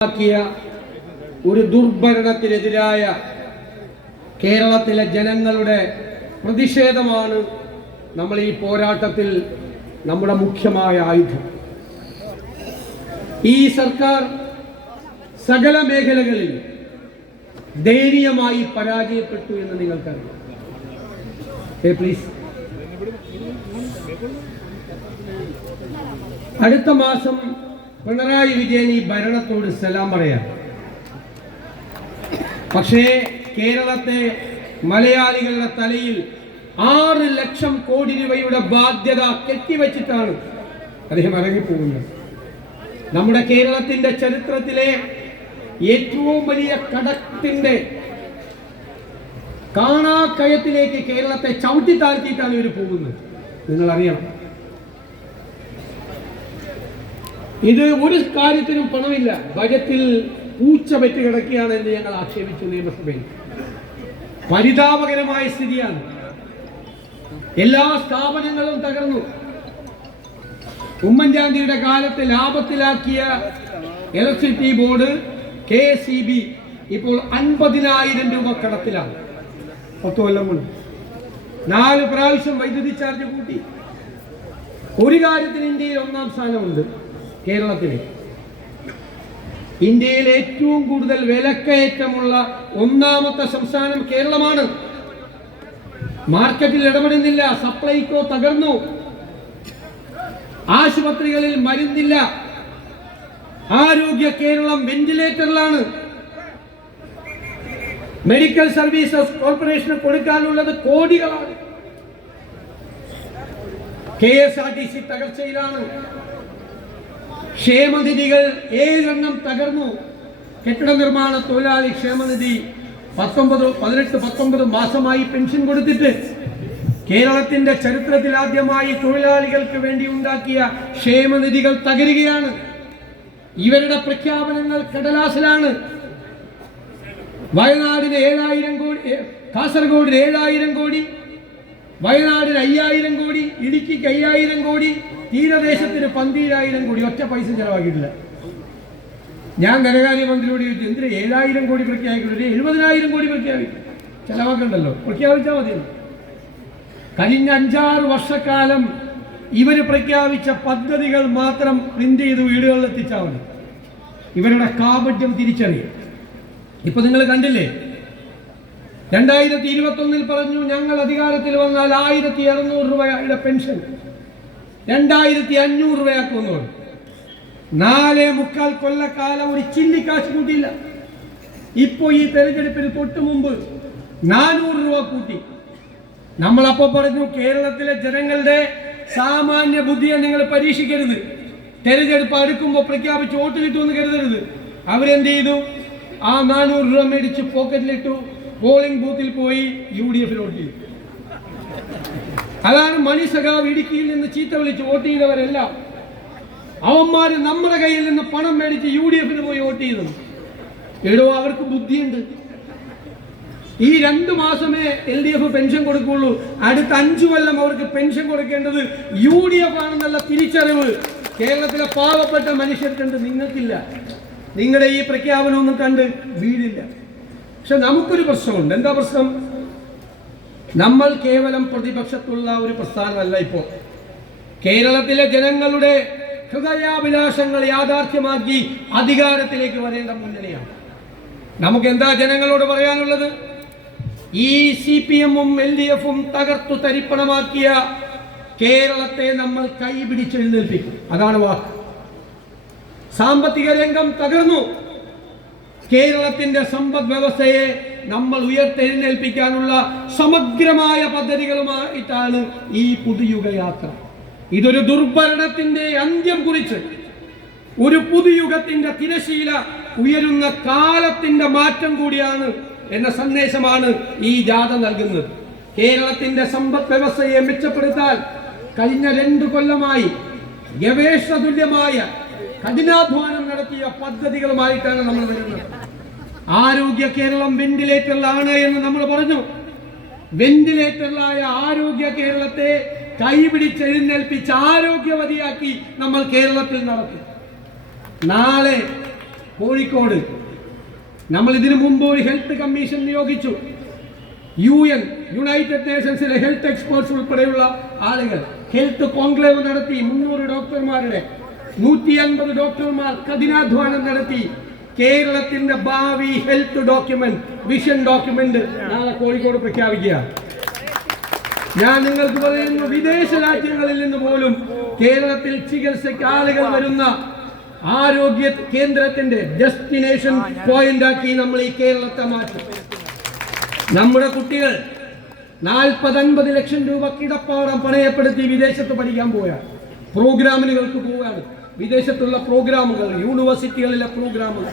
ഒരു ദുർഭരണത്തിനെതിരായ കേരളത്തിലെ ജനങ്ങളുടെ പ്രതിഷേധമാണ് നമ്മൾ ഈ പോരാട്ടത്തിൽ നമ്മുടെ മുഖ്യമായ ആയുധം. ഈ സർക്കാർ സകല മേഖലകളിൽ ദയനീയമായി പരാജയപ്പെട്ടു എന്ന് നിങ്ങൾക്കറിയാം. പ്ലീസ്. അടുത്ത മാസം പിണറായി വിജയൻ ഈ ഭരണത്തോട് സലാം പറയാം. പക്ഷേ കേരളത്തെ മലയാളികളുടെ തലയിൽ 6 ലക്ഷം കോടി രൂപയുടെ ബാധ്യത കെട്ടിവെച്ചിട്ടാണ് അദ്ദേഹം ഇറങ്ങിപ്പോകുന്നത്. നമ്മുടെ കേരളത്തിന്റെ ചരിത്രത്തിലെ ഏറ്റവും വലിയ കടത്തിന്റെ കാണാക്കയത്തിലേക്ക് കേരളത്തെ ചവിട്ടി താഴ്ത്തിയിട്ടാണ് ഇവർ പോകുന്നത്. നിങ്ങൾ അറിയണം, ഇത് ഒരു കാര്യത്തിനും പണമില്ല. ബജറ്റിൽ പൂച്ച പെറ്റ് കിടക്കുകയാണ് എന്ന് ഞങ്ങൾ ആക്ഷേപിച്ചു നിയമസഭയിൽ. പരിതാപകരമായ സ്ഥിതിയാണ്. എല്ലാ സ്ഥാപനങ്ങളും തകർന്നു. ഉമ്മൻചാണ്ടിയുടെ കാലത്ത് ലാഭത്തിലാക്കിയ ഇലക്ട്രിസിറ്റി ബോർഡ് KSEB ഇപ്പോൾ 50,000 രൂപ കടത്തിലാണ്. 10 കൊല്ലം കൊണ്ട് 4 പ്രാവശ്യം വൈദ്യുതി ചാർജ് കൂട്ടി. ഒരു കാര്യത്തിന് ഇന്ത്യയിൽ 1-ാം സ്ഥാനമുണ്ട്. കേരളത്തിന് ഇന്ത്യയിൽ ഏറ്റവും കൂടുതൽ വിലക്കയറ്റമുള്ള 1-ാമത്തെ സംസ്ഥാനം കേരളമാണ്. മാർക്കറ്റിൽ ഇടപെടുന്നില്ല. സപ്ലൈകോ തകർന്നു. ആശുപത്രികളിൽ മരുന്നില്ല. ആരോഗ്യ കേരളം വെന്റിലേറ്ററിലാണ്. മെഡിക്കൽ സർവീസസ് കോർപ്പറേഷന് കൊടുക്കാനുള്ളത് കോടികളാണ്. KSRTC തകർച്ചയിലാണ്. ക്ഷേമനിധികൾ 7 തകർന്നു. കെട്ടിട നിർമ്മാണ തൊഴിലാളി ക്ഷേമനിധി 18-19 മാസമായി പെൻഷൻ കൊടുത്തിട്ട് കേരളത്തിന്റെ ചരിത്രത്തിൽ ആദ്യമായി തൊഴിലാളികൾക്ക് വേണ്ടി ഉണ്ടാക്കിയ ക്ഷേമനിധികൾ തകരുകയാണ്. ഇവരുടെ പ്രഖ്യാപനങ്ങൾ കടലാസിലാണ്. വയനാടിന് 7,000 കോടി, കാസർഗോഡിന് 7,000 കോടി, വയനാടിന് 5,000 കോടി, ഇടുക്കിക്ക് 5,000 കോടി, തീരദേശത്തിന് 12,000 കോടി. ഒറ്റ പൈസ ചെലവാക്കിയിട്ടില്ല. ഞാൻ ധനകാര്യമന്ത്രിയോട് ചോദിച്ചു, എന്തിന് 7,000 കോടി പ്രഖ്യാപിക്കുന്നത്? 70,000 കോടി പ്രഖ്യാപിക്കും, ചെലവാക്കണ്ടല്ലോ, പ്രഖ്യാപിച്ചാൽ മതിയല്ലോ. കഴിഞ്ഞ 5-6 വർഷക്കാലം ഇവർ പ്രഖ്യാപിച്ച പദ്ധതികൾ മാത്രം പ്രിന്റ് ചെയ്ത് വീടുകളിൽ എത്തിച്ചാൽ മതി. ഇവരുടെ കാപട്യം തിരിച്ചറിയും. ഇപ്പൊ നിങ്ങൾ കണ്ടില്ലേ, 2021 പറഞ്ഞു ഞങ്ങൾ അധികാരത്തിൽ വന്നാൽ 1,600 രൂപയുടെ പെൻഷൻ 2,500 രൂപയാക്കുന്നു. 4.25 കൊല്ലക്കാലം ഒരു ചില്ലിക്കാശ് കൂട്ടിയില്ല. ഇപ്പോ ഈ തെരഞ്ഞെടുപ്പിന് തൊട്ട് മുമ്പ് 400 രൂപ കൂട്ടി. നമ്മളപ്പോ പറഞ്ഞു കേരളത്തിലെ ജനങ്ങളുടെ സാമാന്യ ബുദ്ധിയെ നിങ്ങൾ പരീക്ഷിക്കരുത്. തെരഞ്ഞെടുപ്പ് അടുക്കുമ്പോൾ പ്രഖ്യാപിച്ച് വോട്ട് കിട്ടുമെന്ന് കരുതരുത്. അവരെന്ത് ചെയ്തു? ആ 400 രൂപ മേടിച്ച് പോക്കറ്റിലിട്ടു. പോളിംഗ് ബൂത്തിൽ പോയി UDF വോട്ട് ചെയ്തു. അതാണ് മണി സഖാവ് ഇടുക്കിയിൽ നിന്ന് ചീത്ത വിളിച്ച് വോട്ട് ചെയ്തവരെല്ലാം. അവന്മാര് നമ്മുടെ കയ്യിൽ നിന്ന് പണം മേടിച്ച് UDF പോയി വോട്ട് ചെയ്തു. എടോ, അവർക്ക് ബുദ്ധിയുണ്ട്. ഈ 2 മാസമേ LDF പെൻഷൻ കൊടുക്കുള്ളൂ. അടുത്ത 5 കൊല്ലം അവർക്ക് പെൻഷൻ കൊടുക്കേണ്ടത് UDF ആണെന്നുള്ള തിരിച്ചറിവ് കേരളത്തിലെ പാവപ്പെട്ട മനുഷ്യർക്കുണ്ട്. നിങ്ങൾക്കില്ല. നിങ്ങളുടെ ഈ പ്രഖ്യാപനമൊന്നും കണ്ട് വീടില്ല. പക്ഷെ നമുക്കൊരു പ്രശ്നമുണ്ട്. എന്താ പ്രശ്നം? നമ്മൾ കേവലം പ്രതിപക്ഷത്തുള്ള ഒരു പ്രസ്ഥാനമല്ല. ഇപ്പോൾ കേരളത്തിലെ ജനങ്ങളുടെ ഹൃദയാഭിലാഷങ്ങൾ യാഥാർത്ഥ്യമാക്കി അധികാരത്തിലേക്ക് വരേണ്ട മുന്നണിയാണ്. നമുക്ക് എന്താ ജനങ്ങളോട് പറയാനുള്ളത്? ഈ CPM-ഉം LDF-ഉം തകർത്തു തരിപ്പണമാക്കിയ കേരളത്തെ നമ്മൾ കൈപിടിച്ചെഴുന്നേൽപ്പിക്കും. അതാണ് വാക്ക്. സാമ്പത്തിക രംഗം തകർന്നു. കേരളത്തിന്റെ സമ്പദ് വ്യവസ്ഥയെ നമ്മൾ ഉയർത്തെഴുന്നേൽപ്പിക്കാനുള്ള സമഗ്രമായ പദ്ധതികളുമായിട്ടാണ് ഈ പുതുയുഗ യാത്ര. ഇതൊരു ദുർഭരണത്തിന്റെ അന്ത്യം കുറിച്ച് ഒരു പുതുയുഗത്തിന്റെ തിരശീല ഉയരുന്ന കാലത്തിന്റെ മാറ്റം കൂടിയാണ് എന്ന സന്ദേശമാണ് ഈ ജാഥ നൽകുന്നത്. കേരളത്തിന്റെ സമ്പദ് വ്യവസ്ഥയെ മെച്ചപ്പെടുത്താൻ കഴിഞ്ഞ 2 കൊല്ലമായി ഗവേഷണ തുല്യമായ കഠിനാധ്വാനം നടത്തിയ പദ്ധതികളുമായിട്ടാണ് നമ്മൾ വരുന്നത്. ആരോഗ്യ കേരളം വെന്റിലേറ്ററിലാണ് എന്ന് നമ്മൾ പറഞ്ഞു. വെന്റിലേറ്ററിലായ ആരോഗ്യ കേരളത്തെ കൈപിടിച്ചെഴുന്നേൽപ്പിച്ച് ആരോഗ്യവതിയാക്കി നമ്മൾ കേരളത്തിൽ നടത്തും. നാളെ കോഴിക്കോട് നമ്മൾ ഇതിനു മുമ്പ് ഒരു ഹെൽത്ത് കമ്മീഷൻ നിയോഗിച്ചു. UN യുണൈറ്റഡ് നേഷൻസിലെ ഹെൽത്ത് എക്സ്പേർട്സ് ഉൾപ്പെടെയുള്ള ആളുകൾ ഹെൽത്ത് കോൺക്ലേവ് നടത്തി. 300 ഡോക്ടർമാരുടെ 150 ഡോക്ടർമാർ കഠിനാധ്വാനം നടത്തി. കേരളത്തിന്റെ ഭാവി ഹെൽത്ത് ഡോക്യുമെന്റ്, വിഷൻ ഡോക്യുമെന്റ് നാളെ കോഴിക്കോട് പ്രഖ്യാപിക്കുക. ഞാൻ നിങ്ങൾക്ക് പറയുന്നു, വിദേശ രാജ്യങ്ങളിൽ നിന്ന് പോലും കേരളത്തിൽ ചികിത്സയ്ക്ക് ആളുകൾ വരുന്ന ആരോഗ്യ കേന്ദ്രത്തിന്റെ ഡെസ്റ്റിനേഷൻ പോയിന്റ് ആക്കി നമ്മൾ ഈ കേരളത്തെ മാറ്റും. നമ്മുടെ കുട്ടികൾ 40-50 ലക്ഷം രൂപ കിടപ്പാടം പണയപ്പെടുത്തി വിദേശത്ത് പഠിക്കാൻ പോയാൽ പ്രോഗ്രാമുകൾക്ക് പോവുകയാണ്. വിദേശത്തുള്ള പ്രോഗ്രാമുകൾ, യൂണിവേഴ്സിറ്റികളിലെ പ്രോഗ്രാമുകൾ.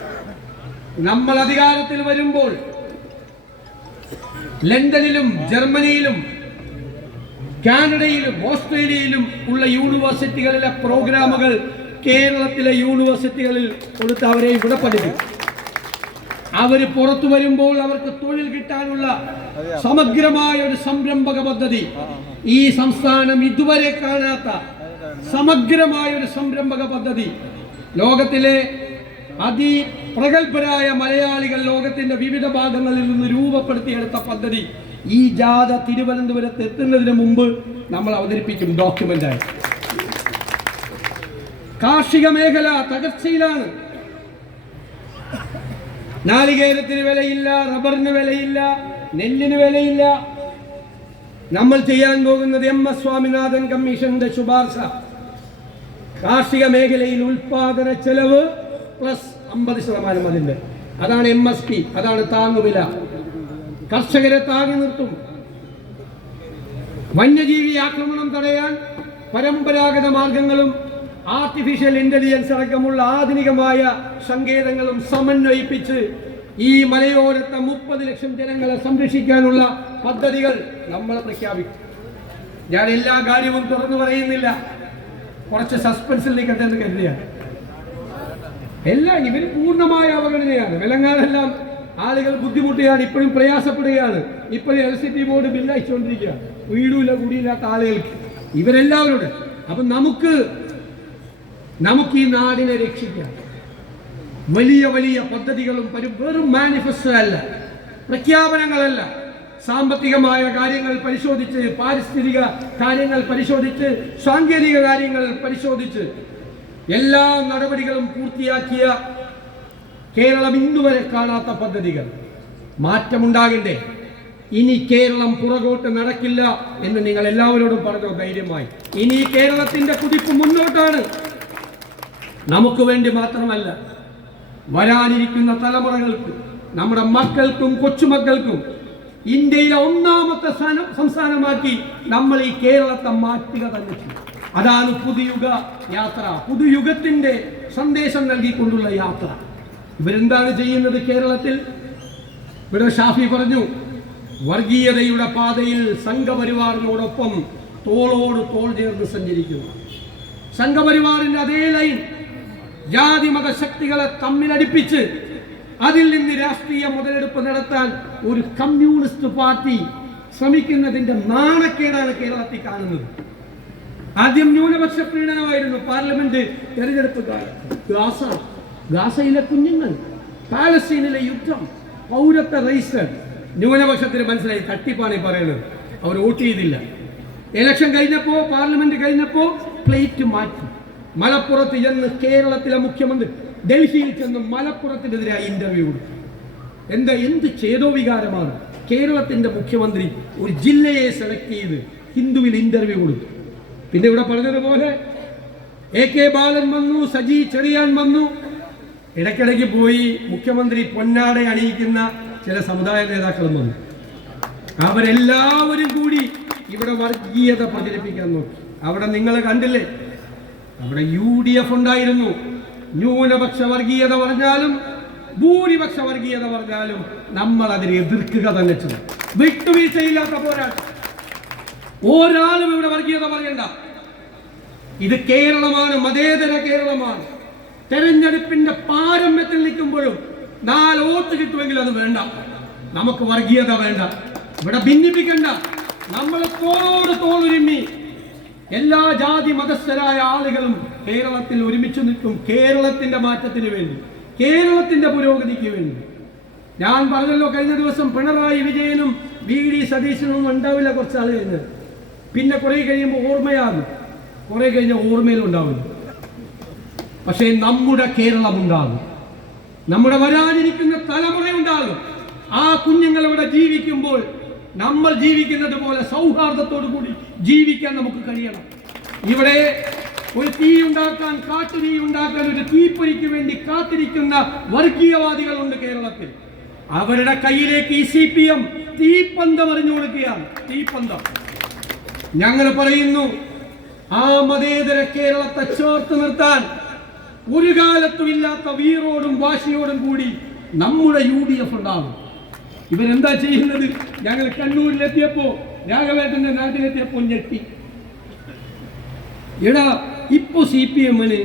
നമ്മൾ അധികാരത്തിൽ വരുമ്പോൾ ലണ്ടനിലും ജർമ്മനിയിലും കാനഡയിലും ഓസ്ട്രേലിയയിലും ഉള്ള യൂണിവേഴ്സിറ്റികളിലെ പ്രോഗ്രാമുകൾ കേരളത്തിലെ യൂണിവേഴ്സിറ്റികളിൽ കൊടുത്ത് അവരെ ഇവിടെ പഠിപ്പിക്കും. അവർ പുറത്തു വരുമ്പോൾ അവർക്ക് തൊഴിൽ കിട്ടാനുള്ള സമഗ്രമായ ഒരു സംരംഭക പദ്ധതി ഈ സംസ്ഥാനം ഇതുവരെ കാണാത്ത സമഗ്രമായ ഒരു സംരംഭക പദ്ധതി ലോകത്തിലെ അതിപ്രഗത്ഭരായ മലയാളികൾ ലോകത്തിന്റെ വിവിധ ഭാഗങ്ങളിൽ നിന്ന് രൂപപ്പെടുത്തിയെടുത്ത പദ്ധതി ഈ ജാഥ തിരുവനന്തപുരത്ത് എത്തുന്നതിന് മുമ്പ് നമ്മൾ അവതരിപ്പിക്കും ഡോക്യുമെന്റായി. കാർഷിക മേഖല തകർച്ചയിലാണ്. നാളികേരത്തിന് വിലയില്ല, റബ്ബറിന് വിലയില്ല, നെല്ലിന് വിലയില്ല. നമ്മൾ ചെയ്യാൻ പോകുന്നത് MS സ്വാമിനാഥൻ കമ്മീഷന്റെ ശുപാർശ, കാർഷിക മേഖലയിൽ ഉൽപാദന ചെലവ് പ്ലസ് 50% അതിന്റെ, അതാണ് MSP, അതാണ് താങ്ങുവില. കർഷകരെ താങ്ങി നിർത്തും. വന്യജീവി ആക്രമണം തടയാൻ പരമ്പരാഗത മാർഗങ്ങളും ആർട്ടിഫിഷ്യൽ ഇന്റലിജൻസ് അടക്കമുള്ള ആധുനികമായ സങ്കേതങ്ങളും സമന്വയിപ്പിച്ച് ഈ മലയോരത്തെ 30 ലക്ഷം ജനങ്ങളെ സംരക്ഷിക്കാനുള്ള പദ്ധതികൾ നമ്മൾ പ്രഖ്യാപിക്കും. ഞാൻ എല്ലാ കാര്യവും തുറന്നു പറയുന്നില്ല, കുറച്ച് സസ്പെൻസിലേക്ക് എന്ന് കരുതിയാണ്. എല്ലാം ഇവര് പൂർണ്ണമായ അവഗണനയാണ്. വിലങ്ങാനെല്ലാം ആളുകൾ ബുദ്ധിമുട്ടുകയാണ്, ഇപ്പോഴും പ്രയാസപ്പെടുകയാണ്. ഇപ്പോഴും ഇലക്ട്രിസിറ്റി ബോർഡ് ബില്ല് അയച്ചുകൊണ്ടിരിക്കുകയാണ്, വീടുമില്ല കുടിയില്ലാത്ത ആളുകൾക്ക്, ഇവരെല്ലാവരോട്. അപ്പൊ നമുക്ക് ഈ നാടിനെ രക്ഷിക്കാം. വലിയ വലിയ പദ്ധതികളും വെറും മാനിഫെസ്റ്റോ അല്ല, പ്രഖ്യാപനങ്ങളല്ല, സാമ്പത്തികമായ കാര്യങ്ങൾ പരിശോധിച്ച്, പാരിസ്ഥിതിക കാര്യങ്ങൾ പരിശോധിച്ച്, സാങ്കേതിക കാര്യങ്ങൾ പരിശോധിച്ച് എല്ലാ നടപടികളും പൂർത്തിയാക്കിയ കേരളം ഇന്നുവരെ കാണാത്ത പദ്ധതികൾ. മാറ്റമുണ്ടാകണ്ടേ? ഇനി കേരളം പുറകോട്ട് നടക്കില്ല എന്ന് നിങ്ങൾ എല്ലാവരോടും പറഞ്ഞു ധൈര്യമായി. ഇനി കേരളത്തിന്റെ കുതിപ്പ് മുന്നോട്ടാണ്. നമുക്ക് വേണ്ടി മാത്രമല്ല, വരാനിരിക്കുന്ന തലമുറകൾക്ക്, നമ്മുടെ മക്കൾക്കും കൊച്ചുമക്കൾക്കും ഇന്ത്യയിലെ ഒന്നാമത്തെ സംസ്ഥാനമാക്കി നമ്മൾ ഈ കേരളത്തെ മാറ്റുക തന്നെ. അതാണ് പുതുയുഗ യാത്ര, പുതുയുഗത്തിന്റെ സന്ദേശം നൽകിക്കൊണ്ടുള്ള യാത്ര. ഇവരെന്താണ് ചെയ്യുന്നത് കേരളത്തിൽ? ഇവിടെ ഷാഫി പറഞ്ഞു, വർഗീയതയുടെ പാതയിൽ സംഘപരിവാറിനോടൊപ്പം തോളോട് തോൾ ചേർന്ന് സഞ്ചരിക്കുന്നു. സംഘപരിവാറിന്റെ അതേ ലൈൻ, ജാതി മത ശക്തികളെ തമ്മിലടിപ്പിച്ച് അതിൽ നിന്ന് രാഷ്ട്രീയ മുതലെടുപ്പ് നടത്താൻ ഒരു കമ്മ്യൂണിസ്റ്റ് പാർട്ടി ശ്രമിക്കുന്നതിന്റെ നാണക്കേടാണ് കേരളത്തിൽ കാണുന്നത്. ആദ്യം ന്യൂനപക്ഷ പീഡനമായിരുന്നു പാർലമെന്റ് തെരഞ്ഞെടുപ്പ് കാലത്ത്. ഗാസയിലെ കുഞ്ഞുങ്ങൾ, പാലസ്തീനിലെ യുദ്ധം, പൗരത്വ രജിസ്റ്റർ. ന്യൂനപക്ഷത്തിന് മനസ്സിലായി തട്ടിപ്പാണ് പറയുന്നത്. അവർ വോട്ട് ചെയ്തില്ല. ഇലക്ഷൻ കഴിഞ്ഞപ്പോ, പാർലമെന്റ് കഴിഞ്ഞപ്പോ പ്ലേറ്റ് മാറ്റി. മലപ്പുറത്ത് ചെന്ന് കേരളത്തിലെ മുഖ്യമന്ത്രി ഡൽഹിയിൽ ചെന്ന് മലപ്പുറത്തിനെതിരായി ഇന്റർവ്യൂ കൊടുത്തു. എന്ത് ചേതോവികാരമാണ്! കേരളത്തിന്റെ മുഖ്യമന്ത്രി ഒരു ജില്ലയെ സെലക്ട് ചെയ്ത് ഹിന്ദുവിൽ ഇന്റർവ്യൂ കൊടുത്തു. പിന്നെ ഇവിടെ പറഞ്ഞതുപോലെ AK ബാലൻ വന്നു, സജി ചെറിയാൻ വന്നു. ഇടയ്ക്കിടയ്ക്ക് പോയി മുഖ്യമന്ത്രി പൊന്നാട അണിയിക്കുന്ന ചില സമുദായ നേതാക്കളും വന്നു. അവരെല്ലാവരും കൂടി ഇവിടെ വർഗീയത പ്രചരിപ്പിക്കാൻ നോക്കി. അവിടെ നിങ്ങൾ കണ്ടില്ലേ, അവിടെ UDF ഉണ്ടായിരുന്നു. ന്യൂനപക്ഷ വർഗീയത പറഞ്ഞാലും ഭൂരിപക്ഷ വർഗീയത പറഞ്ഞാലും നമ്മൾ അതിനെ എതിർക്കുക തന്നെ ചെയ്യും. വിട്ടുവീഴ്ചയില്ലാത്ത പോരാട്ടം. ഒരാളും ഇവിടെ വർഗീയത പറയണ്ട. ഇത് കേരളമാണ്, മതേതര കേരളമാണ്. തെരഞ്ഞെടുപ്പിന്റെ പാരമ്യത്തിൽ നിൽക്കുമ്പോഴും 4 വോട്ട് കിട്ടുമെങ്കിൽ അത് വേണ്ട. നമുക്ക് വർഗീയത വേണ്ട, ഇവിടെ ഭിന്നിപ്പിക്കണ്ട. നമ്മൾ തോളോട് തോളൊരുമി എല്ലാ ജാതി മതസ്ഥരായ ആളുകളും കേരളത്തിൽ ഒരുമിച്ച് നിൽക്കും, കേരളത്തിന്റെ മാറ്റത്തിന് വേണ്ടി. കേരളത്തിന്റെ പുരോഗതിക്ക് വേണ്ടി. ഞാൻ പറഞ്ഞല്ലോ കഴിഞ്ഞ ദിവസം പിണറായി വിജയനും VD സതീശനും ഉണ്ടാവില്ല കുറച്ചാൾ കഴിഞ്ഞ്, പിന്നെ കുറെ കഴിയുമ്പോൾ ഓർമ്മയാകും, കുറെ കഴിഞ്ഞ ഓർമ്മയിലുണ്ടാവില്ല. പക്ഷേ നമ്മുടെ കേരളം ഉണ്ടാകും, നമ്മുടെ വരാനിരിക്കുന്ന തലമുറ ഉണ്ടാകും. ആ കുഞ്ഞുങ്ങൾ ഇവിടെ ജീവിക്കുമ്പോൾ നമ്മൾ ജീവിക്കുന്നത് പോലെ സൗഹാർദ്ദത്തോടു കൂടി ജീവിക്കാൻ നമുക്ക് കഴിയണം. ഇവിടെ ഒരു തീ ഉണ്ടാക്കാൻ, കാട്ടുതീ ഉണ്ടാക്കാൻ, ഒരു തീപ്പൊരിക്ക് വേണ്ടി കാത്തിരിക്കുന്ന വർഗീയവാദികളുണ്ട് കേരളത്തിൽ. അവരുടെ കയ്യിലേക്ക് ഈ CPM തീപ്പന്തം എറിഞ്ഞു കൊടുക്കുകയാണ്. തീപ്പന്തം. ഞങ്ങൾ പറയുന്നു, ആ മതേതര കേരളത്തെ ചേർത്ത് നിർത്താൻ ഒരു കാലത്തും ഇല്ലാത്ത വീറോടും വാശിയോടും കൂടി നമ്മുടെ UDF ഉണ്ടാകും. ഇവരെന്താ ചെയ്യുന്നത്? ഞങ്ങൾ കണ്ണൂരിലെത്തിയപ്പോ, രാഘവേട്ടന്റെ നാട്ടിലെത്തിയപ്പോ ഞെട്ടി. എടാ, ഇപ്പൊ CPM-ന്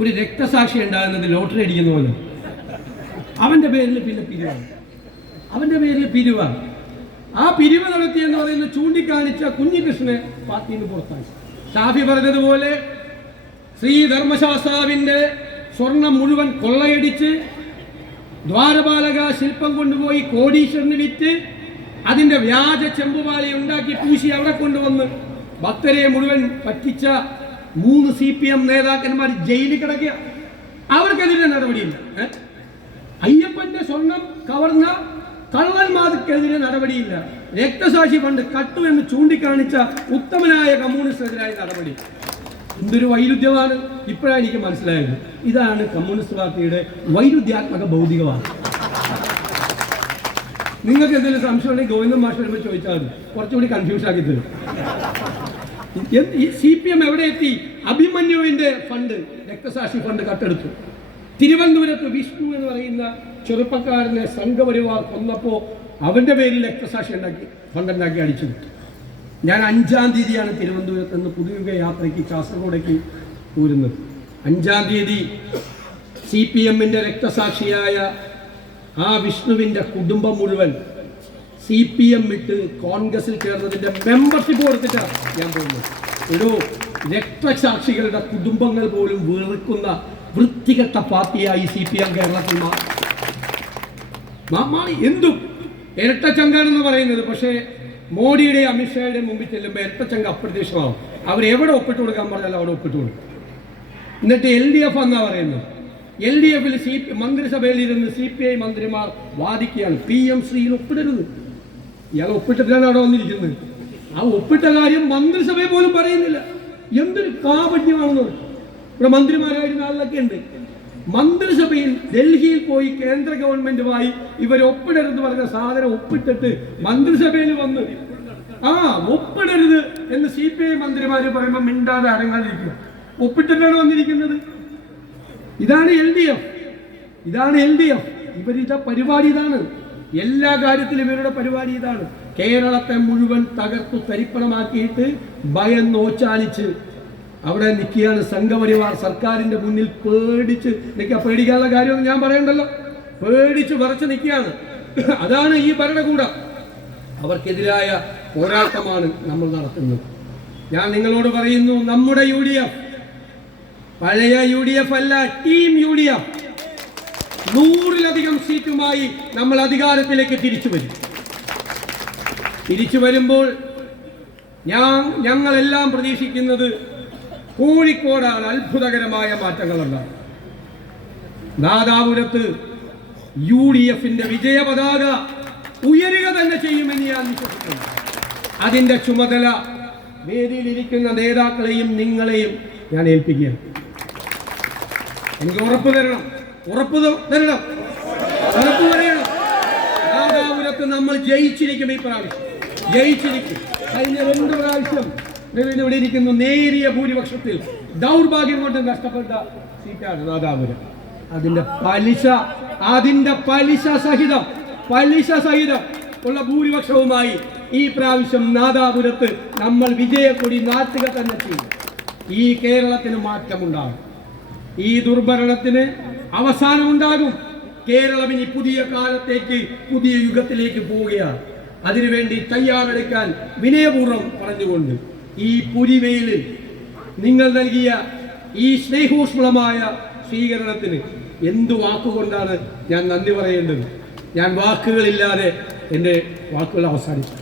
ഒരു രക്തസാക്ഷി ഉണ്ടാകുന്നത് ലോട്ടറി അടിക്കുന്ന പോലെ. അവന്റെ പേരിൽ പിന്നെ പിരിവാണ്, അവന്റെ പേരിൽ പിരിവാണ്. ആ പിരിവ് നടത്തിയെന്ന് പറയുന്ന ചൂണ്ടിക്കാണിച്ച കുഞ്ഞികൃഷ്ണനെ പാർട്ടിയിൽ നിന്ന് പുറത്താക്കി. ഷാഫി പറഞ്ഞതുപോലെ ശ്രീ ധർമ്മശാസ്താവിന്റെ സ്വർണം മുഴുവൻ കൊള്ളയടിച്ച് ദ്വാരപാലക ശില്പം കൊണ്ടുപോയി കോടീശ്വരന് വിറ്റ് അതിന്റെ വ്യാജ ചെമ്പുപാളി ഉണ്ടാക്കി പൂശി അവിടെ കൊണ്ടുവന്ന് ഭക്തരെ മുഴുവൻ പറ്റിച്ച 3 CPM നേതാക്കന്മാർ ജയിലിൽ കിടക്കുക. അവർക്കെതിരെ നടപടിയില്ല. അയ്യപ്പന്റെ സ്വർണം കവർന്ന കള്ളന്മാർക്കെതിരെ നടപടിയില്ല. രക്തസാക്ഷി ഫണ്ട് കട്ടു എന്ന് ചൂണ്ടിക്കാണിച്ച ഉത്തമനായ കമ്മ്യൂണിസ്റ്റിനെതിരായ നടപടി. എന്തൊരു വൈരുദ്ധ്യമാണ്! ഇപ്പോഴാണ് എനിക്ക് മനസ്സിലായത്. ഇതാണ് കമ്മ്യൂണിസ്റ്റ് പാർട്ടിയുടെ വൈരുദ്ധ്യാത്മക ഭൗതികവാദം. നിങ്ങൾക്ക് എന്തെങ്കിലും സംശയം ഉണ്ടെങ്കിൽ ഗോവിന്ദൻ മാഷ് വരുമ്പോൾ ചോദിച്ചാൽ മതി, കുറച്ചുകൂടി കൺഫ്യൂഷൻ ആക്കി തരും. CPM എവിടെ എത്തി? അഭിമന്യുവിന്റെ ഫണ്ട്, രക്തസാക്ഷി ഫണ്ട് കട്ടെടുത്തു. തിരുവനന്തപുരത്ത് വിഷ്ണു എന്ന് പറയുന്ന ചെറുപ്പക്കാരനെ സംഘപരിവാർ കൊന്നപ്പോ അവന്റെ പേരിൽ രക്തസാക്ഷി ഫണ്ടുണ്ടാക്കി അടിച്ചു വിട്ടു. ഞാൻ 5-ാം തീയതിയാണ് തിരുവനന്തപുരത്ത് നിന്ന് പുതുയുഗ യാത്രയ്ക്ക് കാസർഗോഡേക്ക് പോരുന്നത്. 5-ാം തീയതി CPM-ന്റെ രക്തസാക്ഷിയായ ആ വിഷ്ണുവിന്റെ കുടുംബം മുഴുവൻ CPM വിട്ട് കോൺഗ്രസിൽ ചേർന്നതിന്റെ മെമ്പർഷിപ്പ് കൊടുത്തിട്ടാണ് ഞാൻ പോകുന്നത്. ഒരു രക്തസാക്ഷികളുടെ കുടുംബങ്ങൾ പോലും വെറുക്കുന്ന വൃത്തികെട്ട പാർട്ടിയായി CPM കേരളത്തിൽ മാറി. എന്തും ഇരട്ടച്ചങ്കാണെന്ന് പറയുന്നത്. പക്ഷേ മോഡിയുടെ അമിത്ഷായുടെ മുമ്പിൽ ചെല്ലുമ്പോൾ ഇരട്ടച്ചങ്ക അപ്രത്യക്ഷമാവും. അവരെവിടെ ഒപ്പിട്ട് കൊടുക്കാൻ പറഞ്ഞാൽ അവിടെ ഒപ്പിട്ട് കൊടുക്കും. എന്നിട്ട് LDF എന്നാ പറയുന്നത്. LDF-ൽ മന്ത്രിസഭയിൽ ഇരുന്ന് CPI മന്ത്രിമാർ വാദിക്കുകയാണ്, PM ശ്രീയിൽ ഒപ്പിടരുത്. ഇയാൾ ഒപ്പിട്ടിട്ടാണ് അവിടെ വന്നിരിക്കുന്നത്. ആ ഒപ്പിട്ട കാര്യം മന്ത്രിസഭയെ പോലും പറയുന്നില്ല. എന്തൊരു കാപട്യമാണെന്ന്. ഇവിടെ മന്ത്രിമാരായിരുന്ന ആളിലൊക്കെ ഉണ്ട്. മന്ത്രിസഭയിൽ ഡൽഹിയിൽ പോയി കേന്ദ്ര ഗവൺമെന്റുമായി ഇവർ ഒപ്പിടരുത് പറഞ്ഞ സാധനം ഒപ്പിട്ടിട്ട് മന്ത്രിസഭയിൽ വന്ന് ഒപ്പിടരുത് എന്ന് CPI മന്ത്രിമാര് പറയുമ്പോൾ മിണ്ടാതെ അടങ്ങാതിരിക്കുക. ഒപ്പിട്ടിട്ടാണ് വന്നിരിക്കുന്നത്. ഇതാണ് LDF. ഇവരുടെ പരിപാടി ഇതാണ്. എല്ലാ കാര്യത്തിലും ഇവരുടെ പരിപാടി ഇതാണ്. കേരളത്തെ മുഴുവൻ തകർത്തു തരിപ്പണമാക്കിയിട്ട് ഭയന്നോച്ചാനിച്ച് അവിടെ നിൽക്കുകയാണ് സംഘപരിവാർ. സർക്കാരിന്റെ മുന്നിൽ പേടിച്ച് നിൽക്കുക. പേടിക്കാനുള്ള കാര്യമൊന്നും ഞാൻ പറയണ്ടല്ലോ. പേടിച്ച് വിറച്ച് നിൽക്കുകയാണ്. അതാണ് ഈ ഭരണകൂടം. അവർക്കെതിരായ പോരാട്ടമാണ് നമ്മൾ നടത്തുന്നത്. ഞാൻ നിങ്ങളോട് പറയുന്നു, നമ്മുടെ UDF പഴയ UDF അല്ല, ടീം UDF 100-ലധികം സീറ്റുമായി നമ്മൾ അധികാരത്തിലേക്ക് തിരിച്ചു വരുമ്പോൾ ഞങ്ങളെല്ലാം പ്രതീക്ഷിക്കുന്നത് കോഴിക്കോടാണ് അത്ഭുതകരമായ മാറ്റങ്ങളുണ്ടാകും. നാദാപുരത്ത് UDF-ന്റെ വിജയ പതാക ഉയരുക തന്നെ ചെയ്യുമെന്ന് ഞാൻ വിശ്വസിക്കുന്നു. അതിന്റെ ചുമതല വേദിയിലിരിക്കുന്ന നേതാക്കളെയും നിങ്ങളെയും ഞാൻ ഏൽപ്പിക്കുകയാണ്. എനിക്ക് ഉറപ്പ് പറയണം. നാദാപുരത്ത് നമ്മൾ ജയിച്ചിരിക്കും. ഈ പ്രാവശ്യം ജയിച്ചിരിക്കും. കഴിഞ്ഞ 2 പ്രാവശ്യം ഇവിടെ ഇരിക്കുന്നു നേരിയ ഭൂരിപക്ഷത്തിൽ ദൗർഭാഗ്യം കൊണ്ട് നഷ്ടപ്പെട്ട സീറ്റാണ് നാദാപുരം. അതിന്റെ പലിശ സഹിതം ഉള്ള ഭൂരിപക്ഷവുമായി ഈ പ്രാവശ്യം നാദാപുരത്ത് നമ്മൾ വിജയക്കൊടി നാട്ടുക തന്നെ ചെയ്യും. ഈ കേരളത്തിന് മാറ്റമുണ്ടാകും. ഈ ദുർഭരണത്തിന് അവസാനമുണ്ടാകും. കേരളം ഇനി പുതിയ കാലത്തേക്ക്, പുതിയ യുഗത്തിലേക്ക് പോവുകയാണ്. അതിനുവേണ്ടി തയ്യാറെടുക്കാൻ വിനയപൂർവ്വം പറഞ്ഞുകൊണ്ട് ഈ പുരിവെയിലിൽ നിങ്ങൾ നൽകിയ ഈ സ്നേഹോഷ്മളമായ സ്വീകരണത്തിന് എന്തു വാക്കുകൊണ്ടാണ് ഞാൻ നന്ദി പറയേണ്ടത്? ഞാൻ വാക്കുകളില്ലാതെ എൻ്റെ വാക്കുകൾ അവസാനിച്ചു.